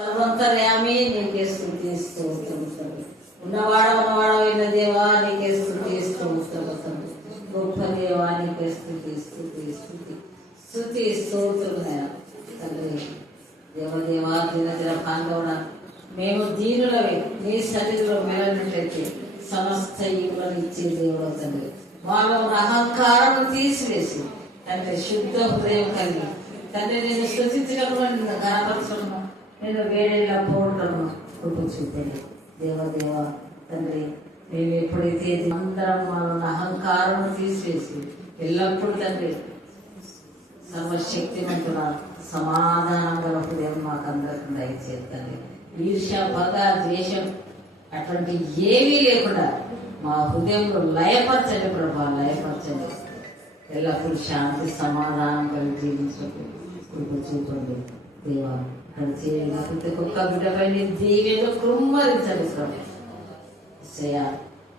సర్వంతర్యామి నీకే స్తుతి స్తోత్రం. ఉన్నవాడైన దేవా నీకే స్తుతి స్తోత్రం. గొప్ప దేవా నీకే స్తుతి స్తుతి స్తుతి స్తుతి స్తోత్రం. తండ్రి దేవదేవా దినదిన పాండవుడా, మేము దీనులవి నీ సన్నిధిలో మెలనట్లయితే సమస్త ఈవులను ఇచ్చే దేవుడు తండ్రి. వాళ్ళ అహంకారం తీసివేసి తండ్రి శుద్ధ హృదయం కలిగి తండ్రి నేను స్తుతించడం, నిన్ను గణపరచడము, నేను వేడేలా పోవడము కృప చూపండి దేవదేవ తండ్రి. మేము ఎప్పుడైతే అందరం మన అహంకారం తీసివేసి ఎల్లప్పుడూ తండ్రి సర్వశక్తివంతుల సమాధానం గల హృదయం మాకు అందరికీ దయచేతండి. ఈర్ష్య, పగ, ద్వేషం అటువంటి ఏమీ లేకుండా మా హృదయంలో లయపరచండి ప్రభా, లయపరచండి. ఎల్లప్పుడూ శాంతి సమాధానం కలిగి జీవించండి కృప చూపండి దేవా. అక్కడ చేయాలి ప్రతి ఒక్క బిడ్డపై దీవెను కృమ్మరించండి ప్రభు.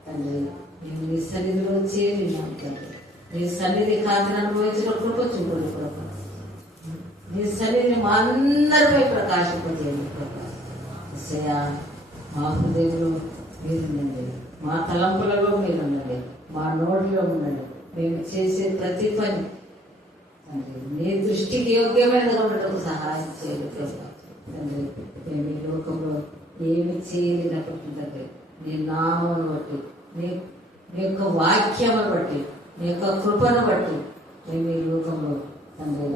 తండ్రి మేము నీ సన్నిధిలో చేరినాం తండ్రి. నీ సన్నిధి ఖాతాను అనుభవించిన కృప చూపండి ప్రభు. నీ సన్నిధిని మా అందరిపై ప్రకాశింపజేయండి ప్రభు. మా హృదయంలో మీరుండండి, మా తలంపులలో మీరుండండి, మా నోటిలో ఉండండి. మేము చేసే ప్రతి పని నీ దృష్టికి యోగ్యమైనదిగా ఉండటం సహాయం చేయాలి తండ్రి. మేము ఈ లోకంలో ఏమి చేయలేనప్పటికీ తండ్రి నీ నామను బట్టి, నీ యొక్క వాక్యమును బట్టి, నీ యొక్క కృపను బట్టి మేము ఈ లోకంలో తండ్రి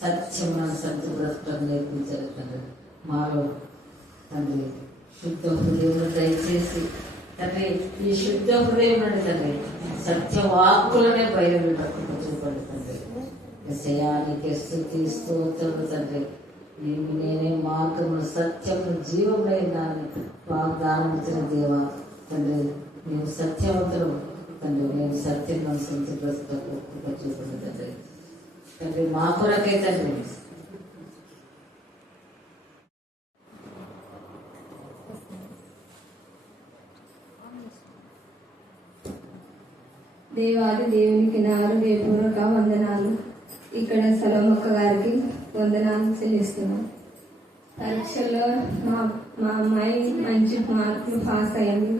సత్యమైన సత్య బ్రతకడం నేర్పించాలి తండ్రి. మాలో తండ్రి శుద్ధ హృదయం దయచేసి తండ్రి ఈ శుద్ధ హృదయం నుండి తండ్రి సత్యవాక్కులనే బయలుదేరకుండా చూపండి తండ్రి. విషయానికి స్తుతి స్తోత్రములు తండ్రి. నేనే మార్గము సత్యము జీవమైనాన్ని వాగ్దానం ఇచ్చిన దేవా తండ్రి. మేము సత్యవంతులు తండ్రి, మేము సత్యం అనుసరించి బ్రతకకుండా చూపండి తండ్రి. తండ్రి మా కొరకే తండ్రి దేవాది దేవునికి నా హృదయపూర్వక వందనాలు. ఇక్కడ సలోమక్క గారికి వందనాలు చెల్లిస్తున్నాం. పరీక్షల్లో మా అమ్మాయి మంచి మార్కులు పాస్ అయ్యింది.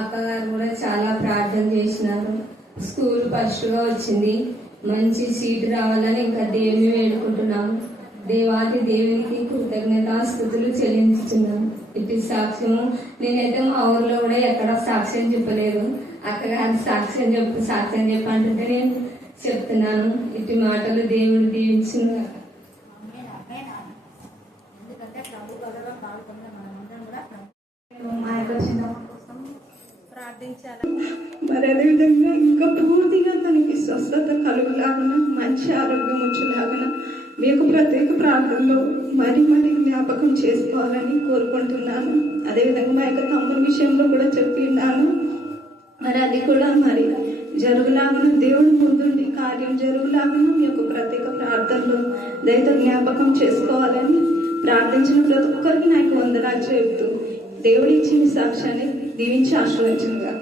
అక్కగారు కూడా చాలా ప్రార్థన చేసినారు. స్కూల్ ఫస్ట్గా వచ్చింది. మంచి సీట్ రావాలని ఇంకా దేవుని వేడుకుంటున్నాము. దేవాది దేవునికి కృతజ్ఞతాస్తుతులు చెల్లించుతున్నాము. ఇటు సాక్ష్యము నేనైతే మా ఊర్లో కూడా ఎక్కడ సాక్ష్యం చెప్పలేదు. అక్కగారు సాక్ష్యం చెప్పంటుంటే నేను చెప్తున్నాను. ఇటు మాటలు దేవుడు దీవించిన మరి అదేవిధంగా ఇంకా పూర్తిగా తనకి స్వస్థత కలుగులాగన, మంచి ఆరోగ్యం వచ్చేలాగన మీకు ప్రత్యేక ప్రార్థనలో మరి జ్ఞాపకం చేసుకోవాలని కోరుకుంటున్నాను. అదేవిధంగా మా యొక్క తమ్ముల విషయంలో కూడా చెప్పిన్నాను. మరి అది కూడా మరి జరుగులాగన దేవుడు ముందుండి కార్యం జరుగులాగన మీ యొక్క ప్రత్యేక ప్రార్థనలో దయతో జ్ఞాపకం చేసుకోవాలని ప్రార్థించిన ప్రతి ఒక్కరికి నాకు వందనాలు చెబుతూ దేవుడు ఇచ్చిన సాక్ష్యాన్ని దీవించి ఆశ్రయించిందిగా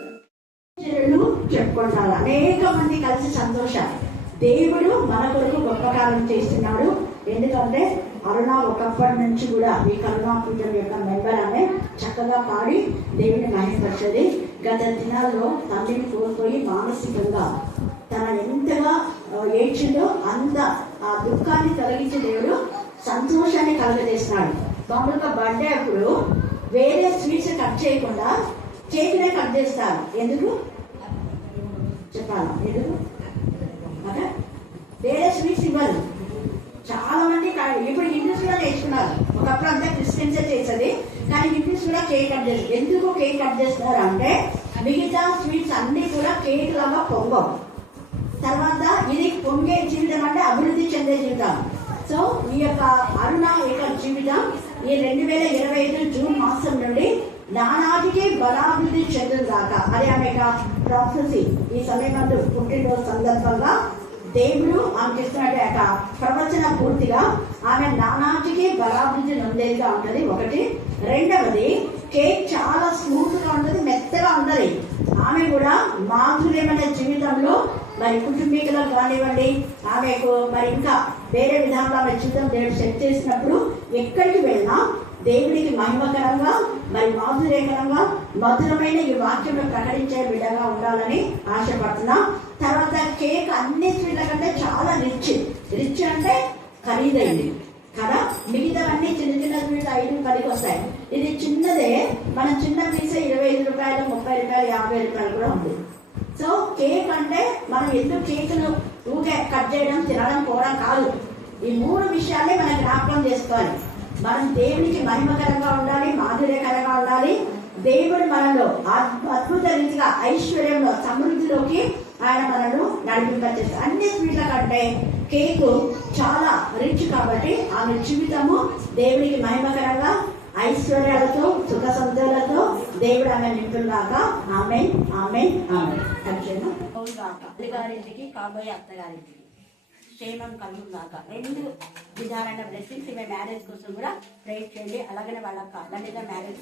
చెప్పుకుంటారు. అనేక మంది కలిసి సంతోషాలు. దేవుడు మన కొరకు గొప్ప కార్యం చేస్తున్నాడు. ఎందుకంటే అరుణ ఒకప్పటి నుంచి కూడా ఈ కరుణాపీఠం యొక్క మెంబర్ ఆమె చక్కగా పాడి దేవుని మహిమపరిచేది. గత దినాల్లో తండ్రిని కోల్పోయి మానసికంగా తన ఎంతగా ఏడ్చిందో అంత ఆ దుఃఖాన్ని తొలగించి దేవుడు సంతోషాన్ని కలగజేస్తున్నాడు. మామూలుగా బర్త్డే అప్పుడు వేరే స్వీట్స్ కట్ చేయకుండా కేక్నే కట్ చేస్తారు. ఎందుకు చెప్పాలా? ఎందుకు అదే వేరే స్వీట్స్ ఇవ్వరు. చాలా మంది ఇప్పుడు హిందూస్ కూడా నేర్చుకున్నారు. ఒకప్పుడు అంతా క్రిస్టియన్సే చేసేది, కానీ హిందూస్ కూడా కేక్ కట్ చేస్తారు. ఎందుకు కేక్ కట్ చేస్తున్నారు అంటే మిగతా స్వీట్స్ అన్ని కూడా కేక్ లాగా పొంగవు. తర్వాత ఇది పొంగే జీవితం అంటే అభివృద్ధి చెందే జీవితం. సో ఈ యొక్క అరుణ యొక్క జీవితం ఈ 2025 జూన్ మాసం నుండి నానాటికి బలాభివృద్ధి చెందును దాకా అది ఆమె యొక్క ప్రాసెసి. ఈ సమయం పుట్టినరోజు సందర్భంగా దేవుడు ఆమెకి ఇస్తున్నట్టు ప్రవచన పూర్తిగా ఆమె నానాటికి బలాభివృద్ధి నొందేదిగా ఉంటుంది. ఒకటి. రెండవది కేక్ చాలా స్మూత్ గా ఉంటుంది, మెత్తగా ఉంటుంది. ఆమె కూడా మాధుర్యమైన జీవితంలో మరి కుటుంబీకులకు కానివ్వండి, ఆమెకు మరి ఇంకా వేరే విధానంలో ఆమె జీవితం దేవుడు సెట్ చేసినప్పుడు ఎక్కడికి వెళ్ళినా దేవుడికి మహిమకరంగా మరి మాధుర్యకరంగా మధురమైన ఈ వాక్యం ప్రకటించే బిడ్డగా ఉండాలని ఆశపడుతున్నా. తర్వాత కేక్ అన్ని స్వీట్ల కంటే చాలా రిచ్ అంటే ఖరీదైంది కదా. మిగతావన్నీ చిన్న చిన్న స్వీట్లు 5-10కి వస్తాయి. ఇది చిన్నదే, మనం చిన్న పీసే 25 రూపాయలు, 30 రూపాయలు, 50 రూపాయలు కూడా ఉంది. సో కేక్ అంటే మనం ఎందుకు కేకును ఊకే కట్ చేయడం, తినడం, పోవడం కాదు. ఈ 3 విషయాలే మనం జ్ఞాపకం చేసుకోవాలి. మనం దేవునికి మహిమకరంగా ఉండాలి, మాధుర్యకరంగా ఉండాలి. దేవుడు మనలో అద్భుత రీతిగా ఐశ్వర్యంలో సమృద్ధిలోకి ఆయన మనను నడిపింపచేస్తారు. అన్ని స్వీట్ల కంటే కేకు చాలా రిచ్ కాబట్టి ఆమె జీవితము దేవునికి మహిమకరంగా ఐశ్వర్యాలతో సుఖ సంతోషాలతో దేవుడు ఆమె నింపులాగా. ఆమేన్, ఆమేన్, ఆమేన్. అత్తగారింటికి కాబోయే అత్తగారింటికి క్షేమం కలుగుగాక. 2 విధాలైన బ్లెస్సింగ్స్ ఈమె మ్యారేజ్ కోసం కూడా ప్రే చేయండి. అలాగనే వాళ్ళ దండిగా marriage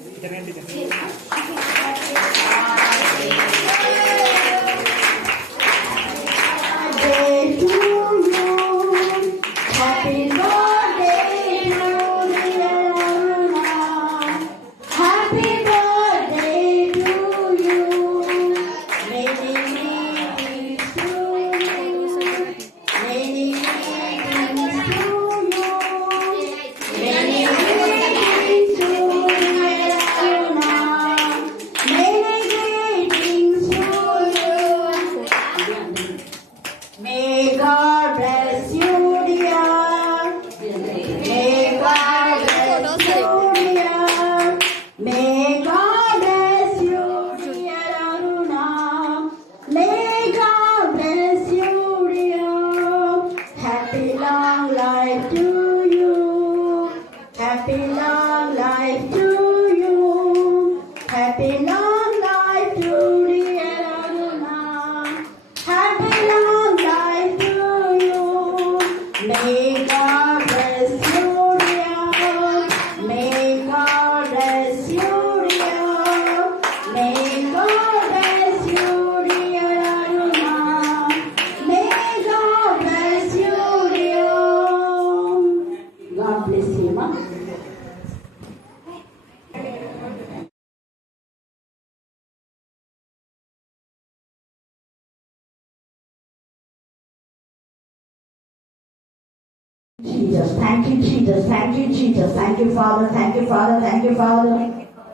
Jesus, thank you, Jesus, thank you, Jesus, thank you, Father, thank you, Father, thank you, Father.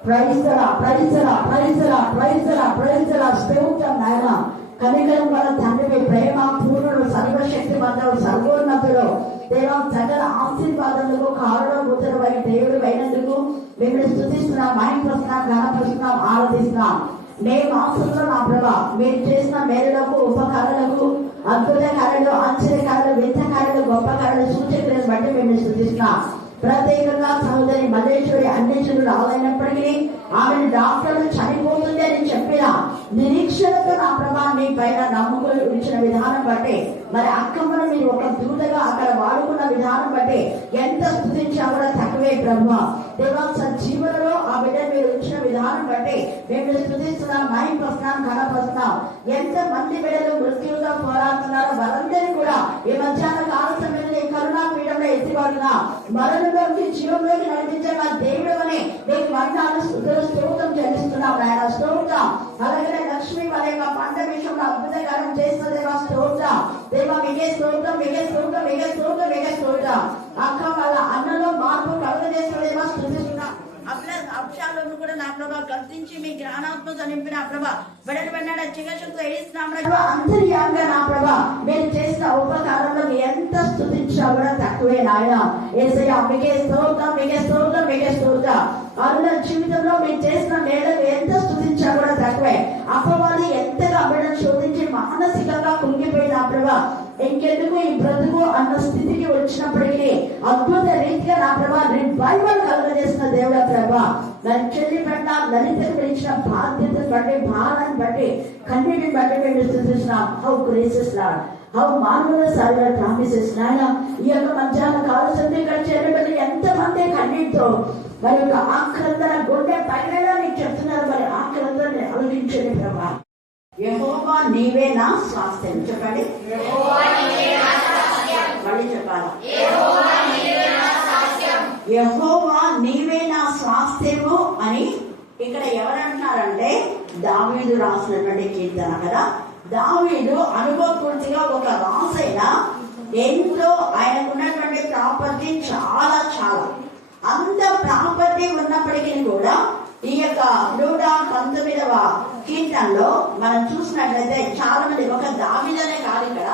Praise the Lord, praise the Lord, praise the Lord, praise the Lord, praise the Lord. స్తోత్రం నాయన. కనికరం వల్ల తండ్రి ప్రేమ పూర్ణుడు, సర్వశక్తి మంతుడు, సర్వోన్నతుడు, దేవా సకల ఆశీర్వాదములకు కారణభూతుడు అయిన దేవుడు అయినందుకు మిమ్మల్ని స్తుతిస్తున్నాం, మహిమపరుస్తున్నాం, ఘనపరుస్తున్నాం, ఆరాధిస్తున్నాం. మే మాసంలో నా ప్రభా మీరు చేసిన మేలులకు, ఉపకారాలకు, అద్భుత కార్యాలు, ఆశ్చర్యకార్యాలు, వింత కార్యాలు, గొప్ప కార్యాలు, సూచనలను బట్టి మేము స్తుతిస్తున్నాం. ప్రత్యేకంగా సహోదరి మల్లేశ్వరి అన్వేషణలు రాలైనప్పటికీ ఆమెను డాక్టర్లు చనిపోతుంది అని చెప్పిన నిరీక్షణతో నా ప్రభా మీ పైన నమ్ముకుని ఉంచిన విధానం బట్టి, మరి అక్కమ్మను మీరు ఒక దూతగా అక్కడ వాడుకున్న విధానం బట్టి ఎంత స్తుతించా కూడా తక్కువే బ్రహ్మ. దేవా సజీవులలో ఆ బిడ్డ మీరు ఉంచిన విధానం బట్టి మేము స్తుతిస్తున్నాం, మహిమపరుస్తున్నాం, ఘనపరుస్తున్నాం. ఎంత మంది బిడ్డలు మృత్యువుతో పోరాడుతున్నారో వారందరినీ కూడా ఈ మధ్యాహ్న కాల సమయంలో ఈ కరుణా పీఠంలో ఎత్తిపడుతున్నా మరణంలోకి జీవంలోకి నడిపించే మా దేవుడు అని మీకు వందనాలు స్తోత్రం చెల్లిస్తున్నాం నాయన. స్తోత్రం. అలాగే లక్ష్మి వారి యొక్క పంట విషయంలో అద్భుతకారం చేసిన దేవా స్తోత్రం. దేవా మీకే స్తోత్రం, మీకే స్తోత్రం, మీకే స్తోత్రం, మీకే స్తోత్రం. అక్క వాళ్ళ అన్నలో మార్పు కలుగజేసిన దేవా స్తుతిస్తున్నాం. అంశాలను కూడా నా ప్రభా గర్తించి మీ జ్ఞానాత్మక నింపిన ప్రభా బెడలు వెన్నాడ చికశక్తి ఏడిస్తున్నాం అంతర్యాంగా నా ప్రభా మీరు చేసిన ఉపకారంలో ఎంత స్తుతించా కూడా తక్కువే నాయన. యేసయ్యా మీకే స్తోత్రం, మీకే స్తోత్రం, మీకే స్తోత్రం. అరుణ జీవితంలో మీరు చేసిన మేడలు ఎంత స్తుతించా కూడా తక్కువే. అపవాది ఎంతగా బిడ్డను శోధించి మానసికంగా కుంగిపోయిన ప్రభా ఇంకెందుకు ఈ బ్రతుకు అన్న స్థితికి వచ్చినప్పటికీ అద్భుత రీతిగా నా ప్రభా రివైవల్ కలుగజేసిన దేవుడ ప్రభా దాని చెల్లి పట్ల దళితులకు ఇచ్చిన బాధ్యతను బట్టి, భారాన్ని బట్టి, కన్నీటిని బట్టి మేము స్తుతిస్తున్నాం. How graces Lord, how marvellous are your promises నాయన. ఈ యొక్క మధ్యాహ్న కాల సంధి ఇక్కడ చేరబడి ఎంతమంది కన్నీటితో మరి యొక్క ఆక్రందన గుండె పైన నీకు చెప్తున్నారు. మరి ఆక్రందన ఆలోచించండి ప్రభా. యెహోవా నీవే నా స్వాస్థ్యం. చెప్పండి, మళ్ళీ చెప్పాలి. యెహోవా నీవే నా స్వాస్థ్యము అని ఇక్కడ ఎవరంటున్నారంటే దావీదు రాసినటువంటి కీర్తన కదా. దావీదు అనుభవపూర్తిగా ఒక రాసైన ఎంతో ఆయనకున్నటువంటి ప్రాపర్టీ చాలా అంత ప్రాపర్టీ ఉన్నప్పటికీ కూడా ఈ యొక్క 119వ కీర్తనలో మనం చూసినట్లయితే చాలా మంది, ఒక దావీదనే కాదు, ఇక్కడ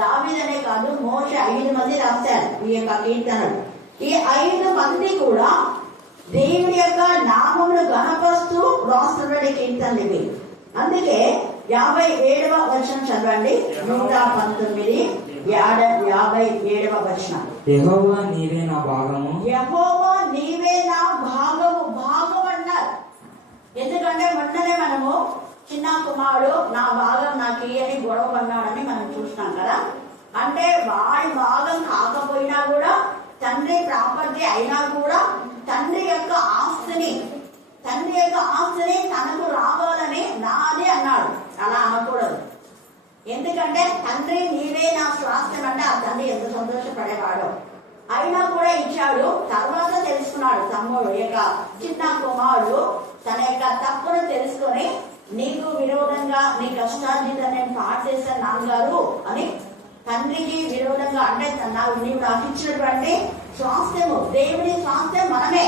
దావీదనే కాదు, మోషే 5 మంది రాశారు ఈ యొక్క కీర్తనలు. ఈ 5 మంది కూడా దేవుడి యొక్క నామమును గణపరుస్తూ రాస్తున్నటువంటి కీర్తనలు ఇవి. అందుకే 57వ వచనం చదవండి. 119 57వ వచనం. యెహోవా నీవే నా భాగము. యెహోవా నీవే నా భాగము. భాగం అన్నారు ఎందుకంటే మొన్ననే మనము చిన్న కుమారుడు నా భాగం నాకు అని గొడవ పన్నాడని మనం చూసినాం కదా. అంటే వాడి భాగం కాకపోయినా కూడా, తండ్రి ప్రాపర్టీ అయినా కూడా తండ్రి యొక్క ఆస్తిని తనకు రావాలని నాది అన్నాడు. అలా అనకూడదు. ఎందుకంటే తండ్రి నీవే నా స్వాస్థ్యం అంటే ఆ తండ్రి ఎంత సంతోషపడేవాడో. అయినా కూడా ఇచ్చాడు. తర్వాత తెలుసుకున్నాడు తమ్ముడు యొక్క చిన్న కుమారుడు తన యొక్క తప్పును తెలుసుకొని, నీకు విరోధంగా నీ కష్టార్జితం నేను పాటు చేశాను నాన్నగారు అని తండ్రికి విరోధంగా, అంటే నీవు నాకు ఇచ్చినటువంటి స్వాస్థ్యము, దేవుని స్వాస్థ్యం మనమే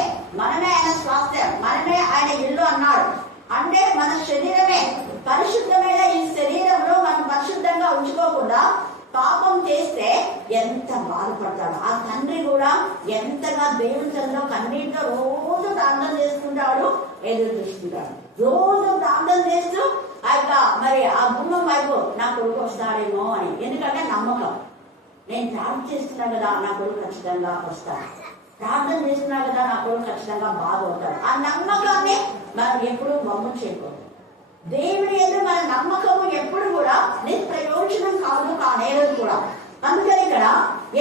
ఆయన స్వాస్థ్యం, మనమే ఆయన ఇల్లు అన్నాడు. అంటే మన శరీరమే పరిశుద్ధమైన ఈ శరీరంలో మనం పరిశుద్ధంగా ఉంచుకోకుండా పాపం చేస్తే ఎంత బాధపడతాడు. ఆ తండ్రి కూడా ఎంతగా దేవుని సన్నిధిలో కన్నీటితో రోజు ప్రార్థన చేసుకుంటాడు, ఎదురు చూసుకుంటాడు. రోజు ప్రార్థన చేస్తూ మరి ఆ గుమ్మం వైపు నా కొడుకు వస్తాడేమో అని. ఎందుకంటే నమ్మకం, నేను ప్రార్థన చేస్తున్నా కదా నా కొడుకు ఖచ్చితంగా వస్తాడు, ప్రార్థన చేస్తున్నా కదా నా కొడుకు ఖచ్చితంగా బాధపడతాడు. ఆ నమ్మకాన్ని మనం ఎప్పుడు బొమ్మ చేయకూడదు. దేవుడి యందు మన నమ్మకము ఎప్పుడు కూడా నిష్ప్రయోజనం కానేది కూడా. అందుకని ఇక్కడ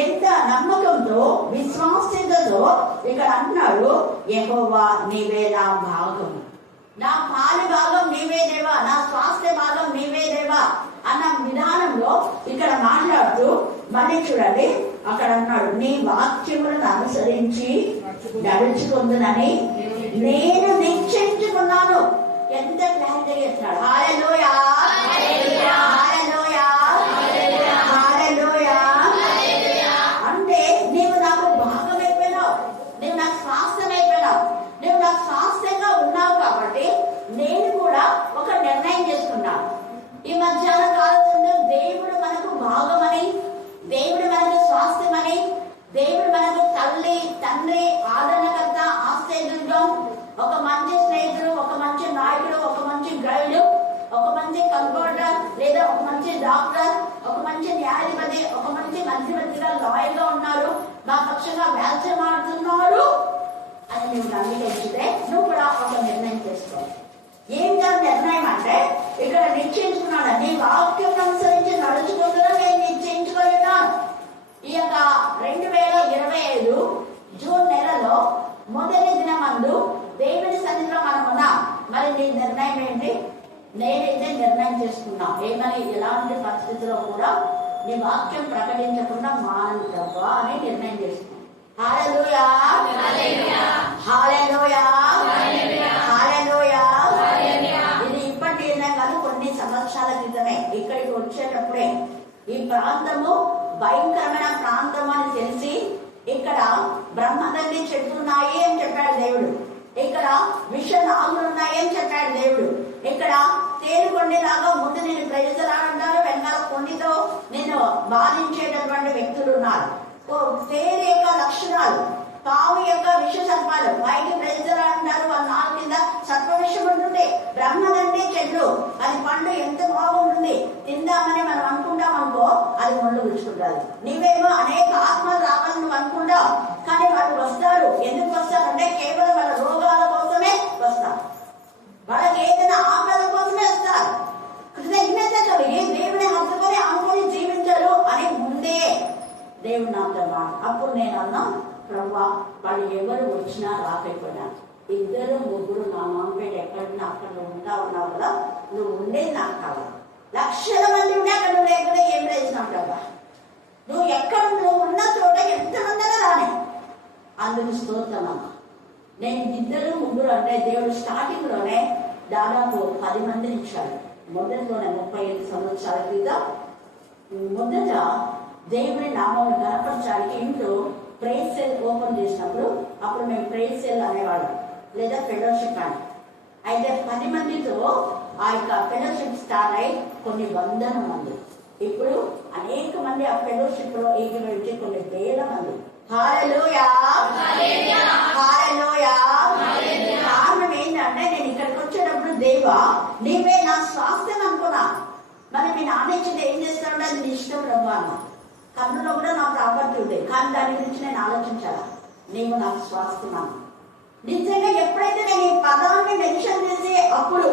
ఎంత నమ్మకంతో విశ్వాసంతో ఇక్కడ అంటున్నాడు, యెహోవా నీవే నా భాగము, నా పాలి భాగం నీవే దేవా, నా స్వాస్థ్య భాగం నీవే దేవా అన్న విధానంలో ఇక్కడ మాట్లాడుతూ మళ్ళీ చూడండి అక్కడ అన్నాడు, నీ వాక్యములను అనుసరించి నడుచుకుందునని నేను నిశ్చయించుకున్నాను. ఎంత క్లారిటీగా చెప్తున్నాడు. హల్లెలూయా, హల్లెలూయా, హల్లెలూయా. అంటే నీవు నాకు భాగం అయిపోయినావు, నీవు నాకు స్వాస్థ్యం అయిపోయినావు, నువ్వు నాకు స్వాస్థ్యంగా ఉన్నావు. కాబట్టి నేను కూడా ఒక నిర్ణయం చేసుకున్నాను. ఈ మధ్యాహ్న కాలంలో దేవుడు మనకు భాగమని, దేవుడు మనకు స్వాస్థ్యమని, దేవుడు మనకు తల్లి తండ్రి ఆదరణకర్త ఆశ్రయదుర్గం, ఒక మంచి స్నేహితుడు, ఒక మంచి నాయకుడు, ఒక మంచి గైడ్, ఒక మంచి కంప్యూటర్ లేదా ఒక మంచి డాక్టర్, ఒక మంచి న్యాయాధిపతి, ఒక మంచి మధ్యవర్తిగా లాయర్ గా ఉన్నారు, నా పక్షంగా వ్యాజ్యం ఆడుతున్నారు అని నువ్వు నమ్మితే నువ్వు కూడా ఒక నిర్ణయం చేసుకోవాలి. ఏం కాదు నిర్ణయం అంటే ఇక్కడ నిశ్చయించుకున్నాడు, నీ వాక్యం అనుసరించి నడుచుకుంటున్నా నేను నిశ్చయించుకున్నాను. ఈ యొక్క 2025 జూన్ నెలలో మొదటి దినమందు దేవుని సన్నిధిలో మనం ఉన్నాం. మరి నీ నిర్ణయం ఏంటి? నేనైతే నిర్ణయం చేసుకున్నా, ఏమని ఎలాంటి పరిస్థితుల్లో కూడా నీ వాక్యం ప్రకటించకుండా మానను ప్రభా అని నిర్ణయం చేసుకున్నాను. హల్లెలూయా, హల్లెలూయా, హల్లెలూయా. ఇది ఇప్పటి కాదు, కొన్ని సంవత్సరాల క్రితమే ఇక్కడికి వచ్చేటప్పుడే ఈ ప్రాంతము భయంకరమైన ప్రాంతం అని తెలిసి ఇక్కడ బ్రహ్మదండి చెట్లు ఉన్నాయి అని చెప్పాడు దేవుడు, ఇక్కడ విష నాగులు ఉన్నాయి అని చెప్పాడు దేవుడు, ఇక్కడ తేలుకొండిలాగా ముందు నేను ప్రజలాడుంటారు, వెనకాల కొండితో నేను బాధించేటటువంటి వ్యక్తులు ఉన్నారు. తేలు యొక్క లక్షణాలు, పావు యొక్క విష సర్పాలు, పైకి ప్రజలాడుంటారు, వాళ్ళ నాలుగు కింద సర్ప విషం ఉంటుంది. బ్రహ్మదండి చెట్లు, అది పండు ఎంత బాగుంటుంది, తిందామని మనం అనుకుంటాం అనుకో, అది ముళ్ళు గుచ్చుకుంటారు. నీవేమో అనేక ఆత్మలు రావాలని నువ్వు అనుకుంటావు, కానీ వాళ్ళు వస్తారు. ఎందుకు వస్తారంటే కేవలం వాళ్ళ రోగాల కోసమే వస్తారు, వాళ్ళకి ఏదైనా ఆపద కోసమే వస్తారు. కృతజ్ఞత కలిగి దేవుని హత్తుకొని అనుకుని జీవించరు అని ముందే దేవుడు నాతో మాట. అప్పుడు నేను అన్నా, ప్రభా వాళ్ళు ఎవరు వచ్చినా రాకపోయినా, 2, 3 నా మామపేట ఎక్కడున్నా అక్కడ నువ్వు ఉన్నావు కదా, నువ్వు ఉండేది నాకు కావాలి. లక్షల మంది ఉంటే అక్కడ నువ్వు లేకపోతే ఏం చేసినావు ప్రభా, నువ్వు ఎక్కడ నువ్వు ఉన్న చోట ఎంతమందైనా రాని. అందుకు స్తోత్రమమ్మా. నేను 2-3 అంటే దేవుడు స్టార్టింగ్ లోనే దాదాపు 10 మందిని ఇచ్చాడు. మొదటిలోనే 35 సంవత్సరాల క్రితం మొదట దేవుడి నామాన్ని కనపరచడానికి ఇంట్లో ప్రేయర్ సెల్ ఓపెన్ చేసినప్పుడు అప్పుడు మేము ప్రేయర్ సెల్ అనేవాళ్ళం, లేదా ఫెలోషిప్ అని. అయితే 10 మందితో ఆ యొక్క ఫెలోషిప్ స్టార్ట్ అయి కొన్ని 100 మంది, ఇప్పుడు అనేక మంది ఆ ఫెలోషిప్ లో ఏకీభవించి కొన్ని వేల మంది. హల్లెలూయా, హల్లెలూయా. కారణం ఏంటంటే నేను ఇక్కడికి వచ్చేటప్పుడు దేవా నీవే నా స్వాస్థ్యం అనుకున్నా. మరి మీ నాన్న ఇచ్చింది ఏం చేస్తాడు, అది నీ ఇష్టం ప్రభు అన్న. కన్నులో కూడా నా ప్రాపర్టీ ఉంది, కానీ దాని గురించి నేను ఆలోచించాలా. నీవు నాకు స్వాస్థ్యం అన్న. నిజంగా ఎప్పుడైతే నేను ఈ పదాన్ని మెన్షన్ చేసి అప్పుడు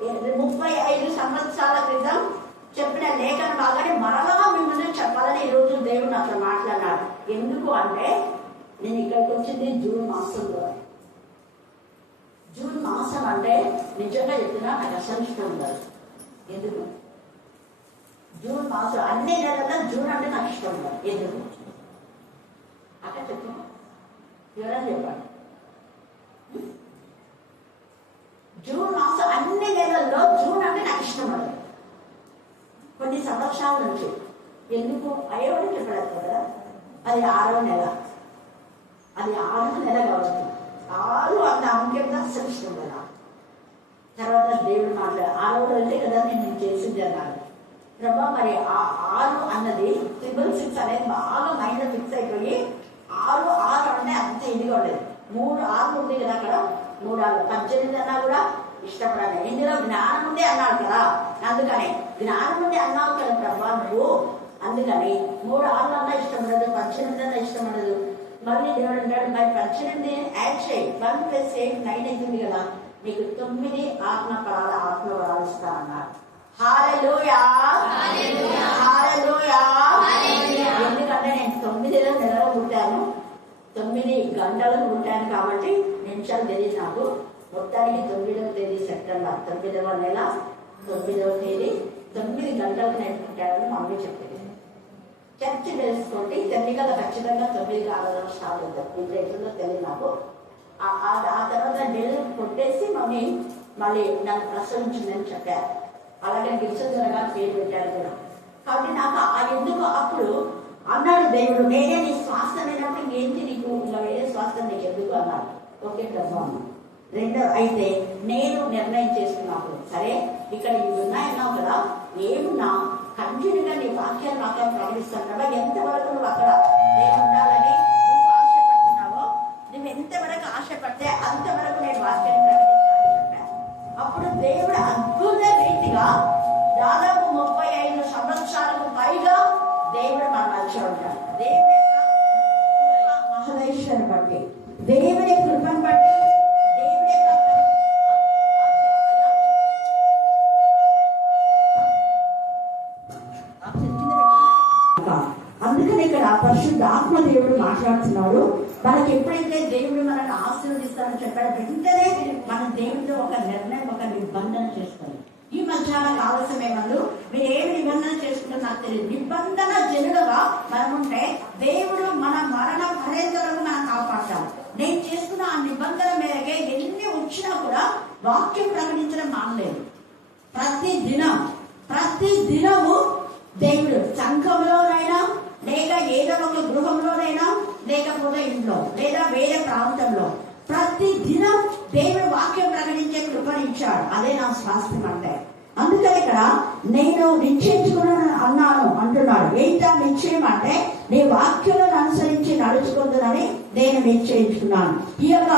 35 సంవత్సరాల క్రితం చెప్పిన లేఖన బాగానే మరలా మిమ్మల్ని చెప్పాలని ఈరోజు దేవుడు నాతో మాట్లాడినాడు. ఎందుకు అంటే నేను ఇక్కడికి వచ్చింది జూన్ మాసంలో. జూన్ మాసం అంటే నిజంగా చెప్తున్నా నాకు అసలు ఇష్టం ఉండదు. ఎందుకు జూన్ మాసం అన్ని నెలల్లో జూన్ అంటే నాకు ఇష్టం ఉండదు. ఎందుకు అక్కడ చెప్పు, ఎవరైనా చెప్పండి. జూన్ మాసం అన్ని నెలల్లో జూన్ అంటే నాకు ఇష్టం ఉండదు. కొన్ని సంవత్సరాల నుంచి ఎందుకు అయ్యేవాడు చెప్పలేదు కదా. అది 6వ నెల, అది 6వ నెల కాబట్టి 6 అంత అంకెంగా అసలు ఇష్టం కదా. తర్వాత దేవుడు మాట్లాడు 6వ రోజే కదా నేను చేసింది అన్నాడు. ప్రభా మరి ఆ 6 అన్నది 666 అనేది బాగా మైండ్ ఫిక్స్ అయిపోయి 6 అంటే అంత ఇదిగా ఉండేది. 3 6 ఉంది కదా అక్కడ, 3 6 18 అన్నా కూడా ఇష్టపడాలి. ఇందులో జ్ఞానం ఉంది అన్నాడు కదా, అందుకని జ్ఞానం ఉంది అన్నావు కదా ప్రభా నువ్వు, అందుకని 3 6 అన్నా ఇష్టం ఉండదు, 18 అన్నా ఇష్టం ఉండదు. మళ్ళీ దేవుడు అంటాడు మరి 18 యాడ్ చేయి, 1 + 8 9 అవుతుంది కదా, నీకు 9 ఆత్మఫలాల ఆత్మవరాలు ఇస్తానన్నాడు. హల్లెలూయా, హల్లెలూయా. ఎందుకంటే నేను 9వ నెలలో పుట్టాను, 9 గంటలకు పుట్టాను కాబట్టి నిమిషాలు తెలియదు నాకు. మొత్తానికి 9వ తేదీ సెప్టెంబర్ 9వ నెల 9వ తేదీ 9 గంటలకు నేను పుట్టానని మమ్మీ చెప్పింది. చర్చి తెలుసుకోండి, ఎన్నికలు ఖచ్చితంగా 9 కాలంలో స్టార్ట్ అవుతారు. ఇంత ఎట్లుందో తెలియదు నాకు. ఆ తర్వాత బెల్ కొట్టేసి మమ్మీ మళ్ళీ నన్ను ప్రసవించిందని చెప్పారు. అలాగే గిరిచంద్రగా పేరు పెట్టారు కూడా. కాబట్టి నాకు ఎందుకు అప్పుడు అన్నాడు దేవుడు, నేనే నీ స్వాస్థ్యం అయినప్పుడు ఇంకేంటి నీకు ఇలా వేరే స్వాస్థ్యం నీకు ఎందుకు అన్నాడు. ఓకే ప్రభు. రెండో అయితే నేను నిర్ణయం చేసుకున్నప్పుడు సరే ఇక్కడ ఇవి ఉన్నాయన్నావు కదా, ఏమున్నా కంటిన్యూగా నీ వాక్యాలు ప్రకటిస్తాను కదా. ఎంతవరకు నువ్వు అక్కడ నేను ఉండాలని నువ్వు ఆశపడుతున్నావో, నువ్వు ఎంతవరకు ఆశపడితే అంతవరకు నేను వాక్యాన్ని ప్రకటిస్తానని చెప్పాను. అప్పుడు దేవుడు అద్భుత రీతిగా దాదాపు 35 సంవత్సరాలకు పైగా దేవుడు మన మధ్య ఉంటాడు. దేవుడి యొక్క మహదేశ్వరుని బట్టి, దేవుడి కృపను బట్టి, దేవుడి యొక్క అందుకని ఇక్కడ పరిశుద్ధ ఆత్మ దేవుడు మాట్లాడుతున్నాడు. మనకి ఎప్పుడైతే దేవుడు మనల్ని ఆశీర్వదిస్తారని చెప్పాడు, వెంటనే మన దేవుడితో ఒక నిర్ణయం, ఒక నిబంధన చేస్తాడు. ఈ మధ్యాహ్న కాలసమయంలో మీరు ఏమి నిబంధన చేసుకుంటారో నాకు తెలియదు. నిబంధన జనులుగా మనం ఉంటే దేవుడు మన మరణ పర్యంతరకు మనం కాపాడతాడు. నేను చేసుకున్న ఆ నిబంధన మేరకే ఎన్ని వచ్చినా కూడా వాక్యం ప్రకటించడం మానలేదు. ప్రతి దినము దేవుడు సంఘంలోనైనా లేక ఏదో ఒక గృహంలోనైనా లేకపోతే ఇంట్లో లేదా వేరే ప్రాంతంలో ప్రతి దినం దేవుడు వాక్యం ప్రకటించే కృపను ఇచ్చాడు. అదే నా స్వాస్థ్యం అంటే. అందుకని ఇక్కడ నేను నిశ్చయించుకున్నాను అన్నాను అంటున్నాడు. ఏంటా నిశ్చయం అంటే నీ వాక్యాలను అనుసరించి నడుచుకుంటుందని నేను నిశ్చయించుకున్నాను. ఈ యొక్క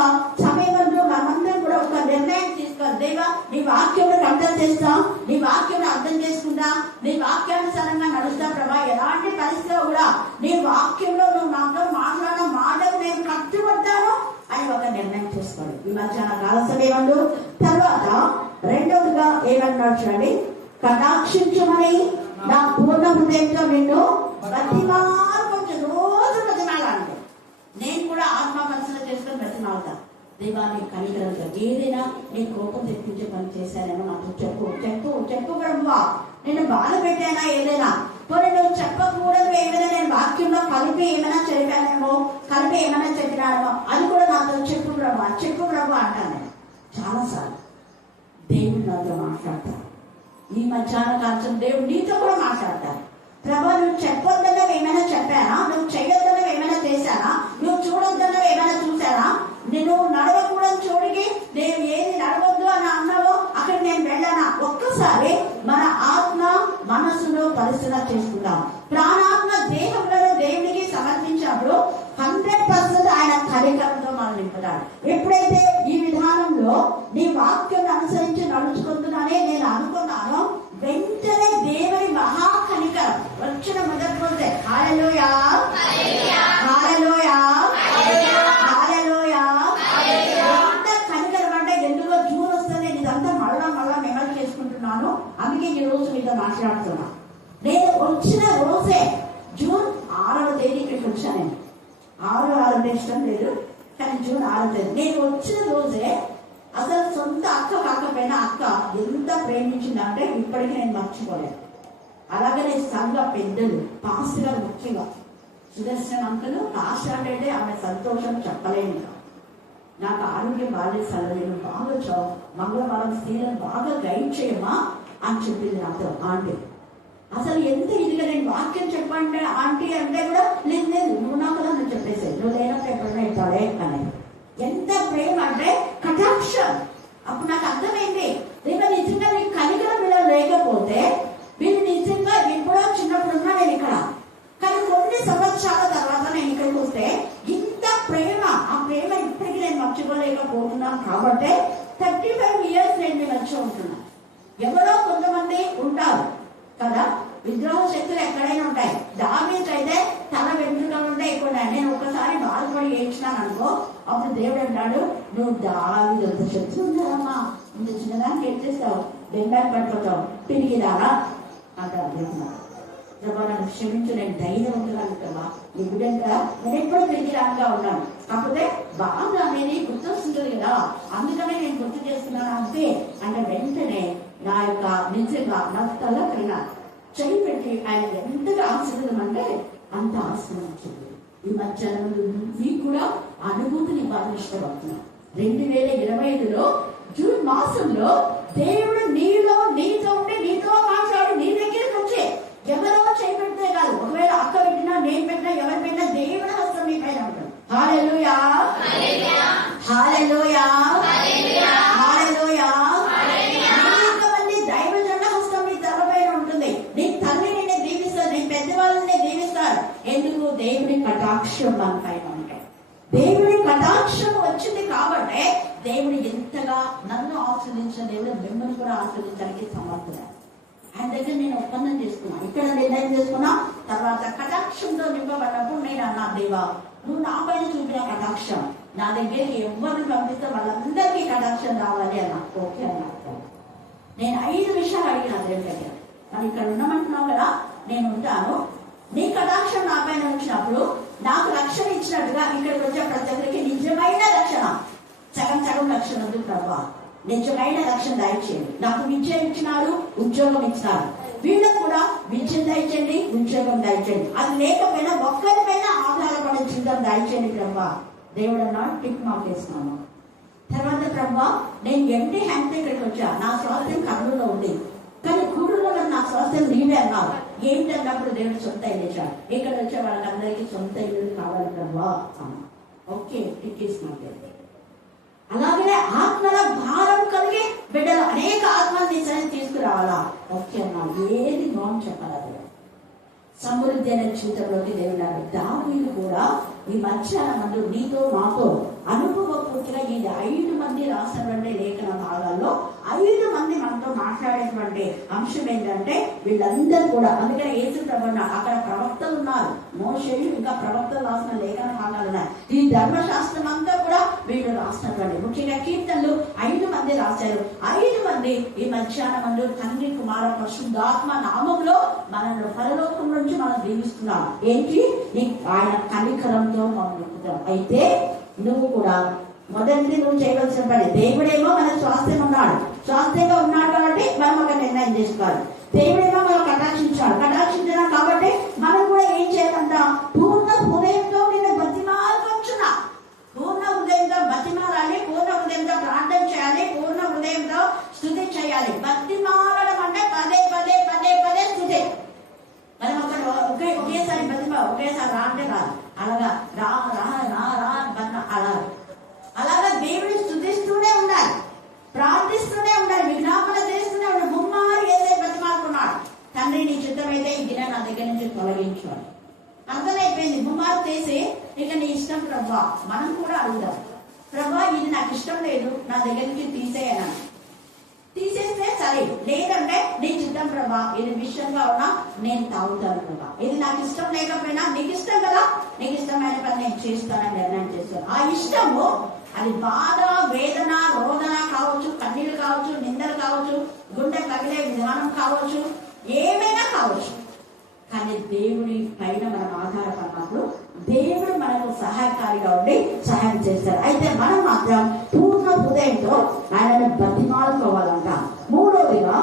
సమయంలో మనమందరం కూడా ఒక నిర్ణయం తీసుకోవాలి. దేవా నీ వాక్యంలో అర్థం చేస్తా, నీ వాక్యం అర్థం చేసుకుంటా, నీ వాక్యానుసారంగా నడుస్తా ప్రభా. ఎలాంటి పరిస్థితిలో కూడా నీ వాక్యంలో నువ్వు నాతో మాట్లాడిన మాటకు నేను కట్టుబడతాను అని ఒక నిర్ణయం చేసుకోండి. ఈ మధ్యాహ్న కాల సమయంలో తర్వాత రెండవదిగా ఏమన్నాడు చూడండి, కటాక్షించమని నా పూర్ణ హృదయంతో నిన్ను బతిమాలు కొంచెం రోజు బతిమాలంటే నేను కూడా ఆత్మ పరిశీలన చేసుకొని బతిమాలతా. దేవా నీ కనికరంతో ఏదైనా నీ కోపం తెప్పించే పని చేశానేమో నాకు చెప్పు ప్రభువా. నేను బాధ పెట్టానా ఏదైనా పోనీ నువ్వు చెప్పకూడదు ఏమైనా నేను వాక్యంలో కలిపి ఏమైనా చెప్పానేమో, కలిపి ఏమైనా చెప్పినానేమో, అది కూడా నాతో చెప్పు ప్రభు అంటాను. నేను చాలాసార్లు దేవుడు నాతో మాట్లాడతాను. ఈ మధ్యాహ్న కాలం దేవుడు నీతో కూడా మాట్లాడతాను. ప్రభా, నువ్వు చెప్పొద్దన్నవి ఏమైనా చెప్పానా? నువ్వు చేయొద్దన్నవి ఏమైనా చేశానా? నువ్వు చూడొద్దన్నవి ఏమైనా చూశానా? నేను నడవకూడదు చోటికి నేను ఏది నడవద్దు అని అన్నావో అక్కడ నేను వెళ్ళానా? ఒక్కసారి మన ఆత్మ మనసులో పరిశీలన చేసుకుందాం. ప్రాణాత్మ దేహంలో దేవునికి సమర్పించినప్పుడు 100% ఆయన కనికరంతో మనం నింపుతాడు. ఎప్పుడైతే ఈ విధానంలో నీ వాక్యం అనుసరించి నడుచుకుంటున్నానే నేను అనుకున్నానో, వెంటనే దేవుని మహా కనికరం వచ్చిన మొదటి రోజే హల్లెలూయా హల్లెలూయా హల్లెలూయా. ఎంత కనికరం అంటే, ఎందుకో జూన్ వస్తే నేను ఇదంతా మళ్ళా మెమరీ చేసుకుంటున్నాను. అందుకే ఈ రోజు మీతో మాట్లాడుతున్నా. నేను వచ్చిన రోజే జూన్ 6వ తేదీ ఇక్కడికి వచ్చాను. నేను 6 అంటే ఇష్టం లేదు, కానీ జూన్ 6వ తేదీ నేను వచ్చిన రోజే అసలు సొంత అక్క కాకపోయినా అక్క ఎంత ప్రేమించిందంటే ఇప్పటికీ నేను మర్చిపోలేదు. అలాగనే సంఘ పెద్దలు, పాస్టర్ గారు, ముఖ్యంగా సుదర్శన్ అంకులు, పాస్టర్ అంటే ఆమె సంతోషం చెప్పలేను. నాకు ఆరోగ్యం బాగాలేదు సార్, నేను బాగా మంగళవారం స్త్రీలను బాగా గైడ్ చేయమా అని చెప్పింది నాతో ఆంటీ. అసలు ఎంత ఇదిగా నేను వాక్యం చెప్పండి ఆంటీ అంటే కూడా లేదు నువ్వు నాకు నన్ను చెప్పేసేది, నువ్వు లేనప్పుడు ఎప్పుడైనా ఇవ్వాలి అని. ఎంత ప్రేమ అంటే కటాక్షం. అప్పుడు నాకు అర్థమైంది, లేదా నిజంగా నీకు కనికరం ఇలా లేకపోతే వీళ్ళు నిజంగా ఎప్పుడో చిన్నప్పుడున్నా నేను ఇక్కడ, కానీ కొన్ని సంవత్సరాల తర్వాత నేను ఇక్కడికి వస్తే ఇంత ప్రేమ, ఆ ప్రేమ ఇప్పటికీ నేను మర్చిపోలేకపోతున్నాను. కాబట్టి 35 years నేను మర్చి ఉంటున్నాను. ఎవరో కొంతమంది ఉంటారు కదా, విద్రోహ శక్తులు ఎక్కడైనా ఉంటాయి. దావీదుకైతే తల వెంట్రుకలు ఉంటాయి ఎక్కువ. నేను ఒక్కసారి బాధపడి ఏడ్చినాను అనుకో, అప్పుడు దేవుడు అంటాడు, నువ్వు దావీదు అంత శక్తులు ఉన్నారమ్మా, ఇంత చిన్నదానికి ఎట్టేస్తావు, బెంగాలు పడిపోతావు, పిరిగిదారా అంటారు దేవుడు. ప్రభా, నన్ను క్షమించు, నేను ధైర్యవంతురాలు కదా, నీ బిడ్డగా నేను ఎప్పుడూ పిరిగిరాగా ఉన్నాను, కాకపోతే బాగా అనేది గుర్తొస్తుంది కదా, అందుకనే నేను గుర్తు చేస్తున్నాను అంతే అంటే వెంటనే నా యొక్క నిజంగా నా తల పైన చెయ్యి పెట్టి ఆయన ఎంతగా ఆశీర్వదం అంటే అంత ఆశీర్వదించింది. ఈ మధ్యాహ్నం మీకు కూడా అనుభూతిని బాగా ఇష్టపడుతున్నాను. 2025లో జూన్ మాసంలో దేవుడు నీతో ఉంటే నీతో మాట్లాడు, నీ దగ్గరికి వచ్చే ఎవరో చేపెడితే కాదు. ఒకవేళ అక్క పెట్టినా నేను పెట్టినా ఎవరు పెట్టినా దేవుడు హస్తం మీ పైన ఉంటుంది. హల్లెలూయా హల్లెలూయా హల్లెలూయా. అనేకమంది దైవజన హస్తం మీ తలపైన ఉంటుంది. నీ తల్లి నిన్ను దీవిస్తారు, నీ పెద్దవాళ్ళని దీవిస్తారు. ఎందుకు? దేవుని కటాక్షం మన పైన ఉంటాయి. దేవుని కటాక్షం వచ్చింది కాబట్టి దేవుడు ఎంతగా నన్ను ఆస్వాదించిన దేవుడు మిమ్మల్ని కూడా ఆస్వాదించడానికి సమర్థుడు. ఆయన దగ్గర నేను ఒప్పందం చేసుకున్నాను, ఇక్కడ నిర్ణయం చేసుకున్నా. తర్వాత కటాక్షంతో నింపబడినప్పుడు నేను అన్నా, దేవా నువ్వు నా పైన చూపిన కటాక్షం నా దగ్గరికి ఎవరిని పంపిస్తే వాళ్ళందరికీ కటాక్షం రావాలి అన్నా. ఓకే అన్నా. నేను 5 విషయాలు అడిగిన దేవుడి దగ్గర. మరి ఇక్కడ ఉన్నామంటున్నావు కదా, నేను ఉంటాను, నీ కటాక్షం నా పైన వచ్చినప్పుడు నాకు రక్షణ ఇచ్చినట్టుగా ఇక్కడికి వచ్చే ప్రతి ఒక్కరికి నిజమైన రక్షణ, సగం రక్షణ వద్దు ప్రభా, నిజమైన రక్షణ దయచేయండి. నాకు విద్య ఇచ్చినారు, ఉద్యోగం ఇచ్చినారు, వీళ్ళకు కూడా విద్య దయచేయండి, ఉద్యోగం దయచేయండి. అది లేకపోయినా ఒక్కరిపైన ఆధారపడే జీవితం దయచేయండి ప్రభా. దేవుడు అన్నా టిక్ మార్క్ వేస్తున్నాను. తర్వాత ప్రభా, నేను ఎంటీ హ్యాండ్ ఇక్కడికి వచ్చా, నా స్వాస్థ్యం కర్నూలులో ఉంది, కానీ కూడులో నా స్వాస్థ్యం నీవే అన్నారు. ఏంటన్నప్పుడు దేవుడు సొంత ఇల్లు ఇచ్చాడు. ఇక్కడ వచ్చే వాళ్ళందరికీ సొంత ఇల్లు కావాలి ప్రభా అన్నా. ఓకే, టిక్ ఇస్తున్నాను. అలాగే ఆత్మల భారం కలిగి బిడ్డలు అనేక ఆత్మల్ని తీసుకురావాలా. ఓకే అన్నా, ఏది బాగుంది చెప్పాలి. సమృద్ధి అనే జీవితంలోకి దేవుడు దావీదు కూడా ఈ మధ్యాహ్నం నీతో మాతో అనుభవపూర్తిగా ఈ 5 మంది రాసినటువంటి లేఖన భాగాల్లో 5 మంది మనతో మాట్లాడేటువంటి అంశం ఏంటంటే వీళ్ళందరూ కూడా, అందుకని యేసు ప్రభువు అక్కడ ప్రవక్తలు ఉన్నారు, మోషేయు ఇంకా ప్రవక్తలు రాసిన లేఖన భాగాలు ఉన్నాయి. ఈ ధర్మశాస్త్రం అంతా కూడా వీళ్ళు రాసినటువంటి, ముఖ్యంగా కీర్తనలు 5 మంది రాశారు. 5 మంది ఈ మధ్యాహ్నం తండ్రి కుమార పరిశుద్ధాత్మ నామంలో మనల్ని పరలోకం నుంచి మనం దీవిస్తున్నాం. ఏంటి? ఆయన కనికరంతో మనం నింపుతాం. అయితే నువ్వు కూడా మొదటిది నువ్వు చేయవలసిన పని, దేవుడేమో మన స్వాస్థ్యం ఉన్నాడు, స్వాస్థ్యంగా ఉన్నాడు కాబట్టి మనం ఒక నిర్ణయం చేసుకోవాలి. దేవుడేమో మనం కటాక్షించాడు కాబట్టి మనం కూడా ఏం చేయాలంట? పూర్ణ హృదయంతో నేను బతిమాలుకొచ్చున్నా. పూర్ణ హృదయంతో బతిమాలాలి, పూర్ణ హృదయంతో ప్రార్థన చేయాలి, పూర్ణ హృదయంతో స్తుతి చేయాలి. బతిమాలడం అంటే పదే పదే పదే పదే స్తుతి. మనం ఒకేసారి ఒకేసారి రా అంటే రాదు. అలాగా రా రా రా రా అలాగా దేవుని స్తుతిస్తూనే ఉండాలి, ప్రార్థిస్తూనే ఉండాలి, విజ్ఞాపన చేస్తూనే ఉండాలి. ముమ్మారు ఏదైతే బతిమాలుకున్నాడు, తండ్రి నీ చిత్తమైతే ఈ గిన్నె నా దగ్గర నుంచి తొలగించాలి. అర్థమైపోయింది. ముమ్మారు చేసి ఇక నీ ఇష్టం ప్రభా. మనం కూడా అడుగుదాం, ప్రభా ఇది నాకు ఇష్టం లేదు, నా దగ్గర నుంచి తీసేయను. తీసేస్తే సరే, లేదంటే నీ చిత్తం ప్రభా, ఇది విషయంగా ఉన్నా నేను తాగుతాను ప్రభా. ఇది నాకు ఇష్టం లేకపోయినా నీకు ఇష్టం కదా, నీకు ఇష్టమైన పని నేను చేస్తానని నిర్ణయం చేస్తాను. ఆ ఇష్టము అది బాధ, వేదన, రోదన కావచ్చు, కన్నీళ్ళు కావచ్చు, నిందలు కావచ్చు, గుండె పగిలే విధానం కావచ్చు, ఏమైనా కావచ్చు. కానీ దేవుడి పైన మనం ఆధారపడినప్పుడు దేవుడు మనకు సహాయకారిగా ఉండి సహాయం చేస్తారు. అయితే మనం మాత్రం పూర్ణ హృదయంతో ఆయనను బతిమాలుకోవాలంట. మూడోదిగా,